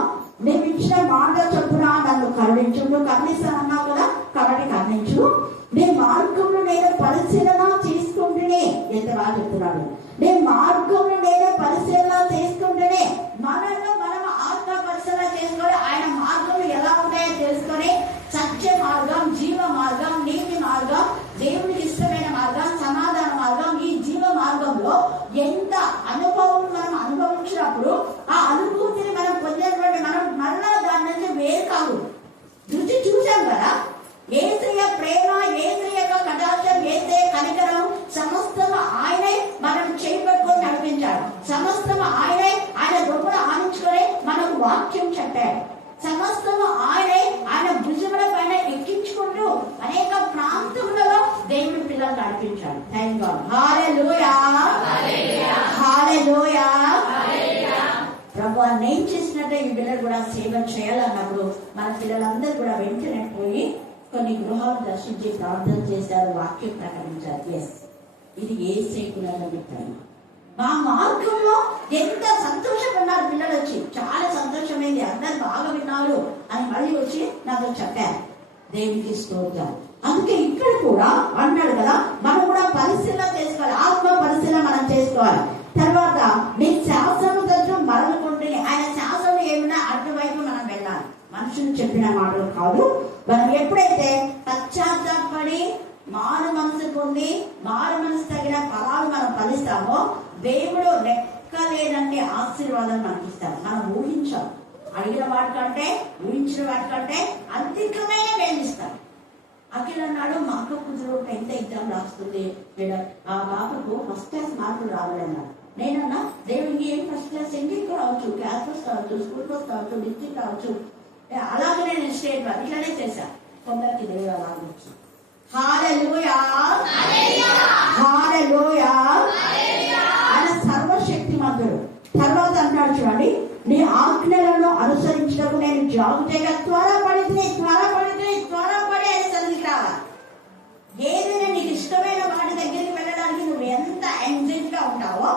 నేను ఇచ్చిన మాట చొప్పున నన్ను కరుణించు. నువ్వు కరుణిస్తానన్నావు కదా, కాబట్టి కరుణించు. నీ మార్గంలో నేను పరిశీలన చేసుకుంటేనే, ఎంత బాగా చెప్తున్నాడు, నీ మార్గంలో నేను పరిశీలన చేసుకుంటేనే. మనలో మనం ఆత్మ పరిశీలన చేసుకొని ఆయన మార్గంలో ఎలా ఉంటాయో తెలుసుకొని సత్య మార్గం, జీవ మార్గం, నీతి మార్గం, దేవునికి ఇష్టమైన మార్గం, సమాధాన మార్గం, ఈ జీవ మార్గంలో ఎంత అనుభవం మనం అనుభవించినప్పుడు ఆ అనుభూతిని మనం పొందినటువంటి మనం మరలా దాని నుంచి వేరు కాదు. రుచి చూసాం కదా, యేసయ్య ప్రేమ, యేసయ్య కటాక్షం, యేసయ్య కనికరం సమస్తం ఆయనే మనం చేపట్టుకొని నడిపించాడు. సమస్తం ఆయనే ఆయన గొప్ప ఆనించుకొని మనకు వాక్యం చెప్పాడు. సమస్తము ఆయనే ఆయన భుజముల పైన ఎక్కించుకుంటూ అనేక ప్రాంతములలో దేవుని పిల్లలు నడిపించాడు. Thank God. హల్లెలూయా, హల్లెలూయా. ప్రభువా నేను చేసినట్టే ఈ పిల్లలు కూడా సేవ చేయాలన్నప్పుడు మన పిల్లలందరూ కూడా వెంటనే పోయి కొన్ని గృహాలు దర్శించి ప్రార్థన చేశారు, వాక్యం ప్రకటించారు. ఎస్, ఇది యేసయ్య పెట్టాను. మా మార్గంలో ఎంత సంతోషపడ్డారు పిల్లలు వచ్చి, చాలా సంతోషమైంది, అందరు బాగా విన్నారు అని మళ్ళీ వచ్చి నాతో చెప్పారు. దేవునికి స్తోత్రం. అందుకే ఇక్కడ కూడా అన్నాడు కదా, మనం కూడా పరిశీలన చేసుకోవాలి, ఆత్మ పరిశీలన మనం చేసుకోవాలి. తర్వాత నీ శాసనం దగ్గర మరలుకుంటే ఆయన శాసనం ఏమైనా అటువైపు మనం వెళ్ళాలి. మనుషులు చెప్పిన మాటలు కాదు. మనం ఎప్పుడైతే పశ్చాత్తాపడి మారు మనసు పొంది మారు మనసు తగిన ఫలాలు మనం ఫలిస్తామో దేవుడు లెక్కలేనన్ని ఆశీర్వాదాలు మనకి ఇస్తాడు. మనం ఊహించాం, అడిగిన వాటికంటే ఊహించిన వాటికంటే అధికమైన వేధిస్తాడు. అఖిల్ అన్నాడు, మా అక్క కూతురు 10th ఎగ్జామ్ రాస్తుంది, ఆ పాపకు ఫస్ట్ క్లాస్ మార్కులు రావాలన్నాడు. నేనన్నా దేవుడికి ఏం ఫస్ట్ క్లాస్ ఎంట్రీకి రావచ్చు, క్లాస్ ఫస్ట్ రావచ్చు, స్కూల్ ఫస్ట్ రావచ్చు, డిస్ట్రిక్ట్ రావచ్చు, అలాగే నేను స్టేట్ వరకు ఇట్లానే చేశాను. కొందరికి దేవుడు అలా వచ్చు. హల్లెలూయా, హల్లెలూయా. ఆయన సర్వశక్తిమంతుడు. తర్వాత అంటాడు చూడండి, నీ ఆజ్ఞలను అనుసరించడం నేను జాగ్రత్తగా త్వరపడి ఆయన సన్నిధికి రావాలి. ఏదైనా నీకు ఇష్టమైన వాటి దగ్గరికి వెళ్ళడానికి నువ్వు ఎంత ఎంజాయ్ గా ఉంటావో,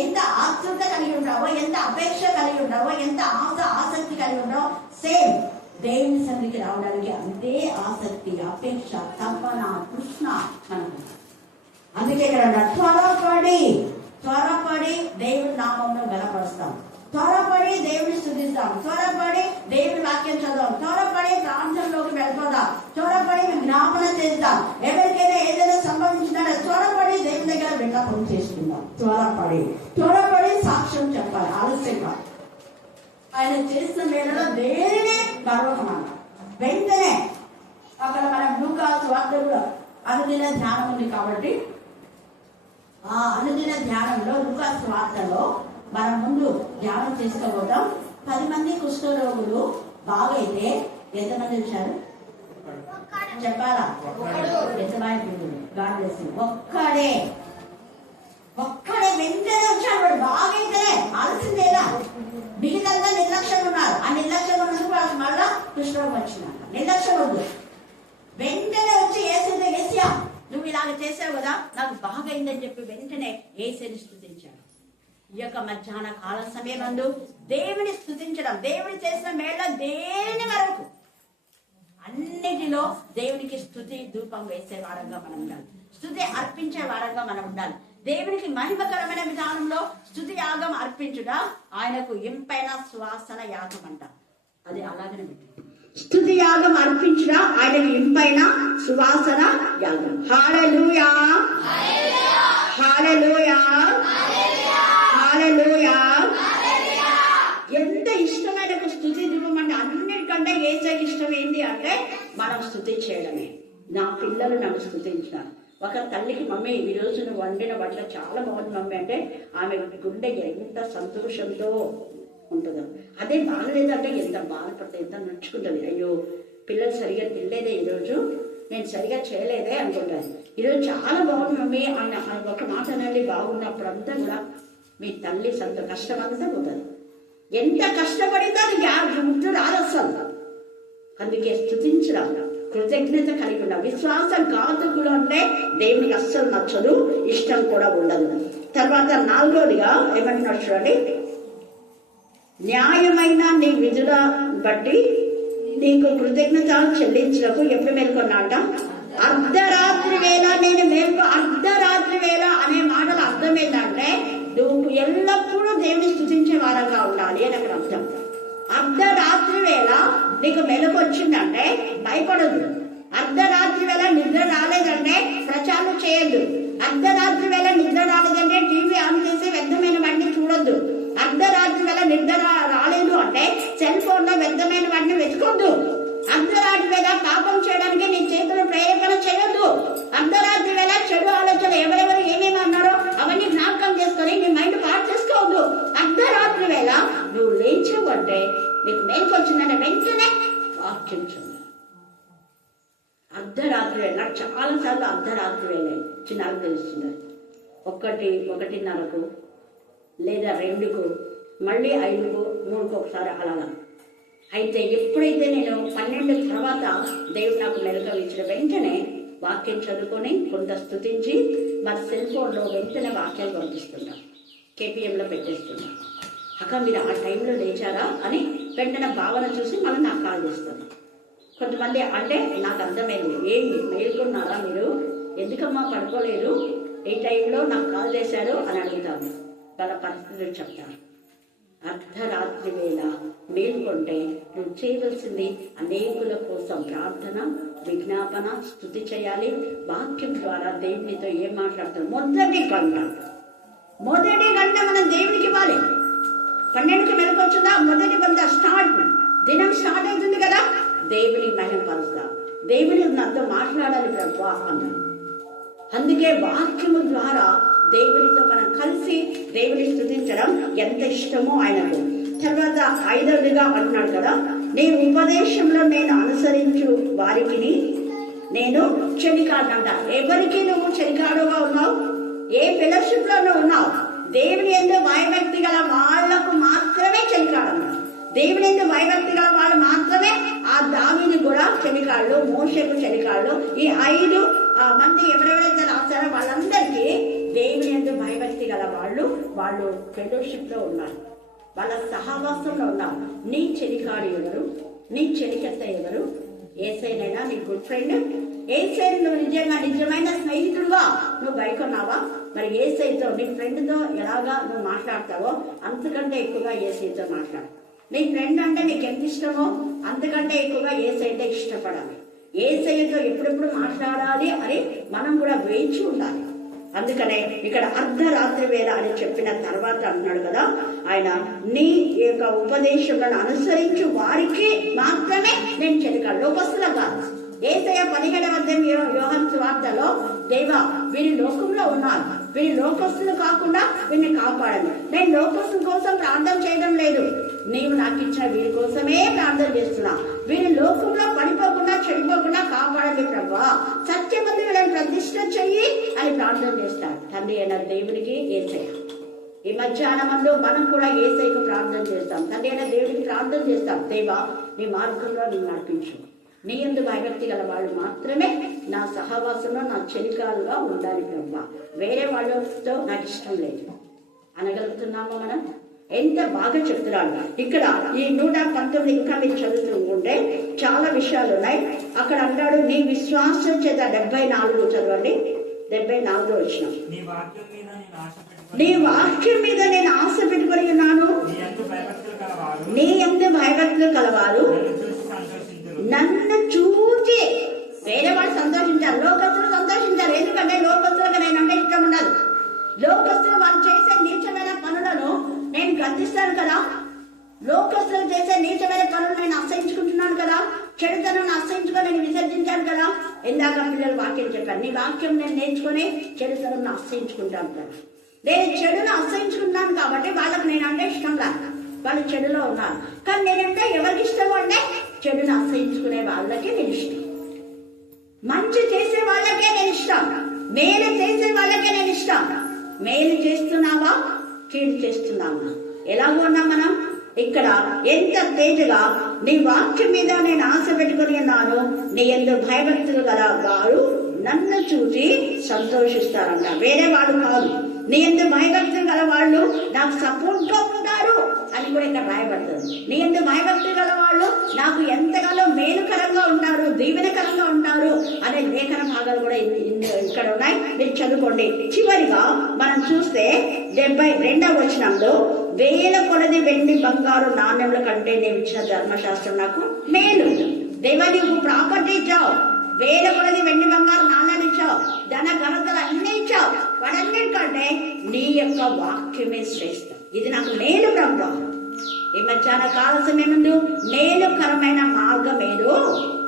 ఎంత ఆతృత కలిగి ఉంటావో, ఎంత అపేక్ష కలిగి ఉంటావో, ఎంత ఆసక్తి కలిగి ఉంటావో, సేమ్ దేవుని సన్నిధికి రావడానికి అంతే ఆసక్తి, అపేక్ష, తపన, కృష్ణ మనకు. అందుకే ఇక్కడ త్వరపడి దేవుని నామంలో బలపరుస్తాం, త్వరపడి దేవుని స్తుతిస్తాం, త్వరపడి దేవుని వాక్యం చదవం, త్వరపడి ప్రాంతంలోకి వెళ్ళిపోదాం, త్వరపడి జ్ఞాపన చేద్దాం. ఎవరికైనా ఏదైనా సంబంధించిన త్వరపడి దేవుని దగ్గర విన్నపం చేసుకుందాం. త్వరపడి సాక్ష్యం చెప్పాలి, ఆలస్యంగా. ఆయన చేసిన వేళలో దేనినే గర్వకమన్న వెంటనే అక్కడ మన లూకాసు వార్తలో అనుదిన ధ్యానం ఉంది కాబట్టి ఆ అనుదిన ధ్యానంలో లూకాసు వార్తలో మనం ముందు ధ్యానం చేసుకోబోతాం. 10 మంది కుష్ఠరోగులు బాగైతే ఎంతమంది వచ్చారు చెప్పాలా? ఒక్కడే వెంటనే వచ్చాడు. వాడు బాగైతే ఆలోచించేదా? మిగతా నిర్లక్ష్యం ఉన్నారు. ఆ నిర్లక్ష్యం ఉన్నందుకు వాళ్ళకి మళ్ళా కుష్ఠరోగం వచ్చిందంట. నిర్లక్ష్యం వద్దు, వెంటనే వచ్చి ఏసయ్యా నువ్వు ఇలాగ చేసావు కదా, నాకు బాగైందని చెప్పి వెంటనే ఏసయ్యని స్తుతించాడు. ఈ యొక్క మధ్యాహ్న కాల సమయమందు దేవుని స్తుతించడం, దేవుని చేసిన మేళ దేని వరకు అన్నిటిలో దేవునికి స్తుతి ధూపం వేసే వారంగా మనం ఉండాలి, స్తుతి అర్పించే వారంగా మనం ఉండాలి. దేవునికి మహిమకరమైన విధానంలో స్తుతి యాగం అర్పించుట ఆయనకు ఇంపైన సువాసన యాగం అంట. అది అలాగనే పెట్టి స్తుతి యాగం అర్పించుట ఆయనకు ఇంపైన సువాసన యాగం. హల్లెలూయా, హల్లెలూయా, హల్లెలూయా. ఎంత ఇష్టమైన స్తుతి ధూపం అంటే, అన్నిటికంటే యేసుకి ఇష్టం ఏంటి అంటే మనం స్తుతి చేయడమే. నా పిల్లలు నన్ను స్తుతించినారు. ఒక తల్లికి, మమ్మీ ఈ రోజు నువ్వు వండిన వంట చాలా బాగుంది మమ్మీ అంటే ఆమె గుండె ఎంత సంతోషంతో ఉంటుందో. అదే బాగలేదంటే ఎంత బాధపడుతుంది, ఎంత నడుచుకుంటుంది. అయ్యో పిల్లలు సరిగా తినలేదే, ఈరోజు నేను సరిగా చేయలేదే అనుకుంటాను. ఈరోజు చాలా బాగుంది మమ్మీ ఆయన ఒక మాట అనేది బాగున్నప్పుడంతా కూడా మీ తల్లి కష్టం అంతా పోతుంది. ఎంత కష్టపడితే అది ముట్టు రాదు అసలు. అందుకే స్తుతించడం, కృతజ్ఞత కలిగి ఉన్న విశ్వాసం ఘాతకులు అంటే దేవునికి అస్సలు నచ్చదు, ఇష్టం కూడా ఉండదు. తర్వాత 4వదిగా ఏమంటున్నాడు చూడండి, న్యాయమైన నీ విధుల బట్టి నీకు కృతజ్ఞత చెల్లించడానికి ఎప్పుడు మేల్కొన్నా అంట, అర్ధరాత్రి వేళ నేను మేల్కొ. అర్ధరాత్రి వేళ అనే మాటలు అర్థం ఏంటంటే నువ్వు ఎల్లప్పుడూ దేవుని స్తుతించే వారంగా ఉండాలి అని అక్కడ అర్థం. అర్ధరాత్రి వేళ నీకు మెలకు వచ్చిందంటే భయపడదు. అర్ధరాత్రి వేళ నిద్ర రాలేదంటే ప్రచారం చేయొద్దు. అర్ధరాత్రి వేళ నిద్ర రాలేదంటే టీవీ ఆన్ చేసి వ్యర్థమైన వాటిని చూడొద్దు. అర్ధరాత్రి వేళ నిద్ర రాలేదు అంటే సెల్ ఫోన్ లో వ్యర్థమైన వాటిని వెతుకోద్దు. అర్ధరాత్రి వేళ పాపం చేయడానికి నీ చేతులు ప్రేరేపణ చేయొద్దు. అర్ధరాత్రి వేళ చెడు ఆలోచనలు ఎవరెవరు ఏమేమి అన్నారో అవన్నీ జ్ఞాపకం చేసుకొని నీ మైండ్ పాడు చేసుకోవద్దు. అర్ధరాత్రి వేళ నువ్వు లేచావంటే నీకు మేలుకు వచ్చిందంటే వెంటనే వాక్యం చదువు. అర్ధరాత్రి వేళ నాకు చాలా సార్లు అర్ధరాత్రి వేళ చిన్నాలు తెలుస్తున్నారు. 1:30కు లేదా 2కు, మళ్ళీ 5కు, 3కు ఒకసారి అలా. అయితే ఎప్పుడైతే నేను 12 తర్వాత దేవుడు నాకు మెలకువచ్చిన వెంటనే వాక్యం చదువుకొని కొంత స్తుతించి మన సెల్ ఫోన్లో వెంటనే వాక్యాలు పంపిస్తుంటాం, కేపీఎంలో పెట్టేస్తున్నాం. అక్క మీరు ఆ టైంలో లేచారా అని వెంటనే భావన చూసి మళ్ళీ నాకు కాల్ చేస్తాను. కొంతమంది అంటే నాకు అర్థమైంది, ఏం మేల్కొన్నారా మీరు, ఎందుకమ్మా పడుకోలేదు, ఏ టైంలో నాకు కాల్ చేశారు అని అడుగుతాను. వాళ్ళ పరిస్థితులు చెప్తాను. అర్ధరాత్రి వేళ మేల్కొంటే నువ్వు చేయవలసింది అనేకుల కోసం ప్రార్థన, విజ్ఞాపన, స్తుతి చేయాలి. వాక్యం ద్వారా దేవునితో ఏం మాట్లాడతాం. మొదటి గంట మనం దేవునికి ఇవ్వాలి. 12కి మెలకొచ్చిందా, మొదటి గంట స్టార్ట్, దినం స్టార్ట్ అవుతుంది కదా, దేవుని మహిమపరుస్తా, దేవుని నాతో మాట్లాడాలి ప్రభు అన్నాడు. అందుకే వాక్యము ద్వారా దేవునితో మనం కలిసి దేవుని స్తుతించడం ఎంత ఇష్టమో ఆయనకు. తర్వాత 5వదిగా అంటున్నాడు కదా, నీ ఉపదేశంలో నేను అనుసరించు వారికి నేను చెలికాడంట. ఎవరికి నువ్వు చెలికాడుగా ఉన్నావు? ఏ ఫెలోషిప్ లో నువ్వు ఉన్నావు? దేవుని యందు భయభక్తి గల వాళ్లకు మాత్రమే చెలికాడన్నాడు. దేవుని యందు భయభక్తి గల వాళ్ళు మాత్రమే. ఆ దావీదు కూడా చెలికాళ్ళు, మోషేకు చెలికాళ్ళు. ఈ 5 మంది ఎవరెవరైతే రాశారో వాళ్ళందరికీ దేవుని యందు భయభక్తి గల వాళ్ళు ఫెలోషిప్ లో ఉన్నారు, వాళ్ళ సహవాసంలో ఉన్నారు. నీ చెలికాడు ఎవరు? నీ చెలికత్త ఎవరు? ఏసైనైనా నీ గుడ్ ఫ్రెండ్. ఏసైని నువ్వు నిజమైన స్నేహితుడుగా నువ్వు గైకొన్నావా? మరి ఏసైతో నీ ఫ్రెండ్తో ఎలాగా నువ్వు మాట్లాడతావో అంతకంటే ఎక్కువగా ఏసైతో మాట్లాడు. నీ ఫ్రెండ్ అంటే నీకు ఎంత ఇష్టమో అంతకంటే ఎక్కువగా ఏసైతే ఇష్టపడాలి. ఏసైతో ఎప్పుడెప్పుడు మాట్లాడాలి అని మనం కూడా వేచి ఉండాలి. అందుకనే ఇక్కడ అర్ధరాత్రి వేళ అని చెప్పిన తర్వాత అంటున్నాడు కదా, ఆయన నీ యొక్క ఉపదేశములను అనుసరించు వారికి మాత్రమే నేను చెలికాడు, లోకస్తులకు కాదు. యేసయ్య 17వ అధ్యాయం యోహాను సువార్తలో, దేవా వీరి లోకంలో ఉన్నారు, వీరి లోకస్తులు కాకుండా వీరిని కాపాడండి. నేను లోకస్తుల కోసం ప్రార్థన చేయడం లేదు, నీవు నాకు ఇచ్చిన వీరి కోసమే ప్రార్థన చేస్తున్నా. వీరి లోకంలో పడిపోకుండా చెడిపోకుండా కాపాడండి ప్రభువా, సత్యమంది వీళ్ళని ప్రతిష్ఠ చెయ్యి అని ప్రార్థన చేస్తాడు తండ్రి అయిన దేవునికి యేసయ్య. ఈ మధ్యాహ్నమంలో మనం కూడా యేసయ్యకు ప్రార్థన చేస్తాం, తండ్రి అయిన దేవుడికి ప్రార్థన చేస్తాం. దేవా నీ మార్గంలో నేను నడిపించు, నీ యందు భయభక్తి గల వాళ్ళు మాత్రమే నా సహవాసంలో నా చెలికాలుగా ఉండాలి ప్రభువా, వేరే వాళ్ళతో నాకు ఇష్టం లేదు. అనగలుగుతున్నామా మనం? ఎంత బాగా చెప్తున్నాడు ఇక్కడ ఈ 119 ఇంకా మీరు చదువుతూ ఉంటే చాలా విషయాలు ఉన్నాయి. అక్కడ అంటాడు, నీ విశ్వాసం చేత 74 చదవండి, 74 వచ్చిన నీ వాక్యం మీద నేను ఆశ పెట్టుకొని ఉన్నాను, నీ యందు భయభక్తులు కలవారు నన్ను చూచి. వేరే వాళ్ళు సంతోషించారు, లోకస్తులు సంతోషించారు. ఎందుకంటే లోకస్తులుగా నేనంటే ఇష్టం ఉండదు. లోకస్తులు వాళ్ళు చేసే నీచమైన పనులను నేను గర్దిస్తాను కదా, లోకస్తులు చేసే నీచమైన పనులు నేను అసహించుకుంటున్నాను కదా, చెడుతనాన్ని అసహించుకొని నేను విసర్జించాను కదా. ఇందాక పిల్లలు వాక్యం చెప్పాను, నీ వాక్యం నేను నేర్చుకుని చెడుతనాన్ని అసహించుకుంటాను కదా. నేను చెడును అసహించుకుంటాను కాబట్టి వాళ్ళకి నేనంటే ఇష్టం లేదు, వాళ్ళు చెడులో ఉన్నారు. కానీ నేనంటే ఎవరికి ఇష్టం అంటే చెడును అసహించుకునే వాళ్ళకే నేను ఇష్టం, మంచి చేసే వాళ్ళకే నేను ఇష్టం, మేలు చేసే వాళ్ళకే నేను ఇష్టం. మేలు చేస్తున్నావా, కీడు చేస్తున్నావా? ఎలాగో ఉన్నాం మనం ఇక్కడ. ఎంత తేజగా నీ వాక్యం మీద నేను ఆశ పెట్టుకుని ఉన్నాను, నీ యందు భయభక్తులు గల వారు నన్ను చూసి సంతోషిస్తారంట. వేరే వాళ్ళు కాదు, నీ యందు భయభక్తులు గల వాళ్ళు నాకు సపోర్ట్ గా ఉంటారు అని కూడా ఇక్కడ రాయబడుతుంది. నీ యందు భయభక్తులు గల వాళ్ళు నాకు ఎంతగానో మేలుకరంగా ఉంటారు, దీవెనకరంగా ఉంటారు అనే లేఖన భాగాలు కూడా ఇక్కడ ఉన్నాయి, మీరు చదువుకోండి. చివరిగా మనం చూస్తే 72వ వచనంలో, వేల కొలది వెండి బంగారు నాణ్యముల కంటే నేను ఇచ్చిన ధర్మశాస్త్రం నాకు మేలు. దేవా, నీకు ప్రాపర్టీ ఇచ్చావు, వేల కొలది వెండి బంగారు నాణ్యాలు ఇచ్చావు, ధన ఘనతలు అన్నీ ఇచ్చావు. వాటన్నిటికంటే నీ యొక్క వాక్యమే శ్రేష్టం. ఇది నాకు మేలు బ్రహ్మ. ఈ మధ్యాహ్న కాల సమయముందు మేలుకరమైన మార్గం ఏదో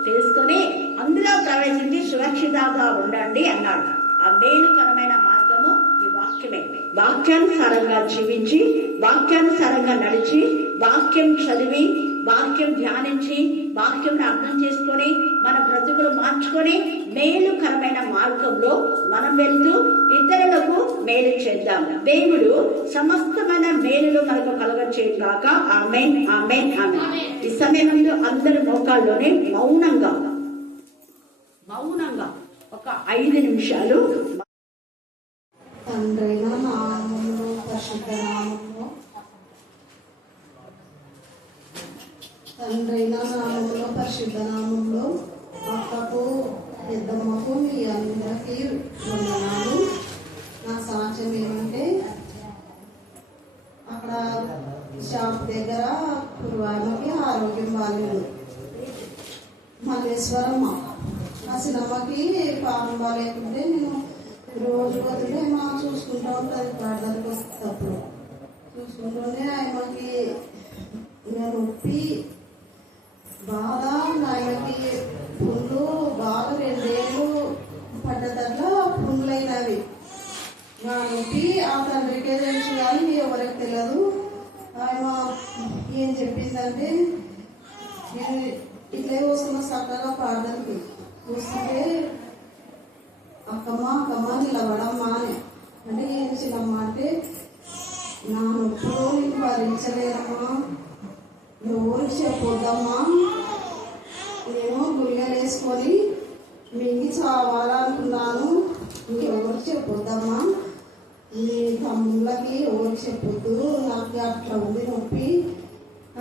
తెలుసుకొని అందులో ప్రవేశించి సురక్షితంగా ఉండండి అన్నాడు. ఆ మేలుకరమైన మార్గము ఈ వాక్యమే. వాక్యానుసారంగా జీవించి, వాక్యానుసారంగా నడిచి, వాక్యం చదివి, వాక్యం ధ్యానించి, వాక్యం అర్థం చేసుకొని మన బ్రతుకులు మార్చుకొని మేలుకరమైన మార్గంలో మనం వెళ్తూ ఇతరులకు మేలు చేద్దాం. దేవుడు సమస్తమైన మేలులు మనకు కలగచేయగాక. ఆమేన్, ఆమేన్, ఆమేన్. ఈ సమయంలో అందరి మోకాల్లోనే మౌనంగా ఒక 5 నిమిషాలు తండ్రైన నామములో పరిశుద్ధ నామములో తండ్రైన నామములో పరిశుద్ధ నామంలో అక్కకు పెద్దమ్మకు మీ అందరికీ వందనాలు. నా సాక్ష్యం ఏమంటే, అక్కడ షాప్ దగ్గర పూర్వానికి ఆరోగ్యం బాగాలేదు. మల్లేశ్వరమ్మ ఆ సినిమాకి పాపం బాగాలేకుంటే నేను రోజు వదిలే మా చూసుకుంటూ ఉంటుంది. ప్రార్థనకు వస్తేటప్పుడు చూసుకుంటూనే ఆయనకి నొప్పి బాధ, ఆయనకి పుండ్లు బాగా 2 ఏళ్ళు పడ్డదట్లా పుండ్లైనవి. నా నొప్పి ఆ తండ్రికే తెలుసు కానీ ఎవరికి తెలియదు. ఆయన ఏం చెప్పిందంటే, నేను ఇట్లే వస్తున్నా చక్కగా ప్రార్థనకి చూస్తుంటే, అక్కమ్మ నిలబడమ్మా అని అంటే, ఏం చిన్నమ్మ అంటే, నా నొప్పులు నేను భరించలేదమ్మా, ఎవరికి చెప్పొద్దమ్మా, నేను గుళ్ళలు వేసుకొని మింగి చావాలనుకున్నాను, ఎవరికి చెప్పొద్దమ్మా, నీ తమ్ముళ్ళకి ఎవరికి చెప్పొద్దు, నాకు అట్లా ఉంది నొప్పి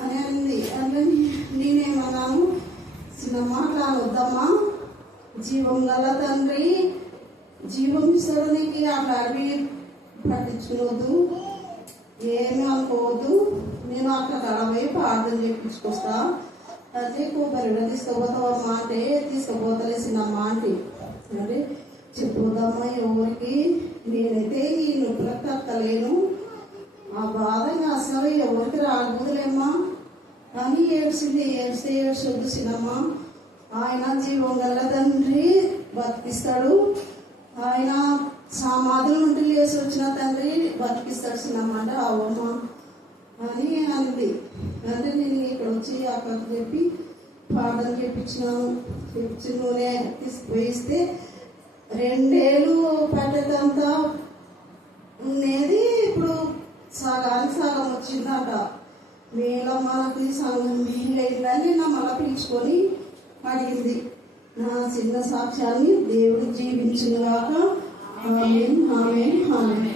అని అంది. అంటే నేనేమన్నాను, చిన్నమ్మ అట్లా వద్దమ్మా, జీవం గల తండ్రి జీవం ఇస్తాడు నీకు, అట్లా అవి పట్టించుకోవద్దు, ఏమి అనుకోవద్దు, నేను అట్లా కడపోయి ప్రార్థన చేయించుకొస్తా అంటే, కొబ్బరిలో తీసుకుపోతావమ్మా అంటే, తీసుకుపోతలేసినమ్మా అంటే చెప్పొద్దమ్మా ఎవరికి, నేనైతే ఈ నొప్పులకు తక్కలేను, ఆ బాధ అసలు ఎవరికి రాకూడదులేమ్మా అని ఏడ్చింది. ఏడ్చొద్దు చిన్నమ్మా, ఆయన జీవం గల తండ్రి బతికిస్తాడు, ఆయన సమాధుల నుండి లేచి వచ్చిన తండ్రి బతికిస్తాడు చిన్నమ్మ అంటే, అవమ్మా అని అంది. అంటే నేను ఇక్కడ వచ్చి అక్కడికి చెప్పి ప్రార్థన చేయించినాను. చేయించి నూనె తీసుకుపోయిస్తే 2 ఏళ్ళు పడ్డదంతా ఉండేది, ఇప్పుడు సగానికి సగం వచ్చిందట. మేలో మనకి సగం మేలైందని నా మళ్ళీ పిలుచుకొని అడిగింది. నా చిన్న సాక్ష్యాన్ని దేవుడు జీవించుగాక. ఆమేన్, ఆమేన్, ఆమేన్.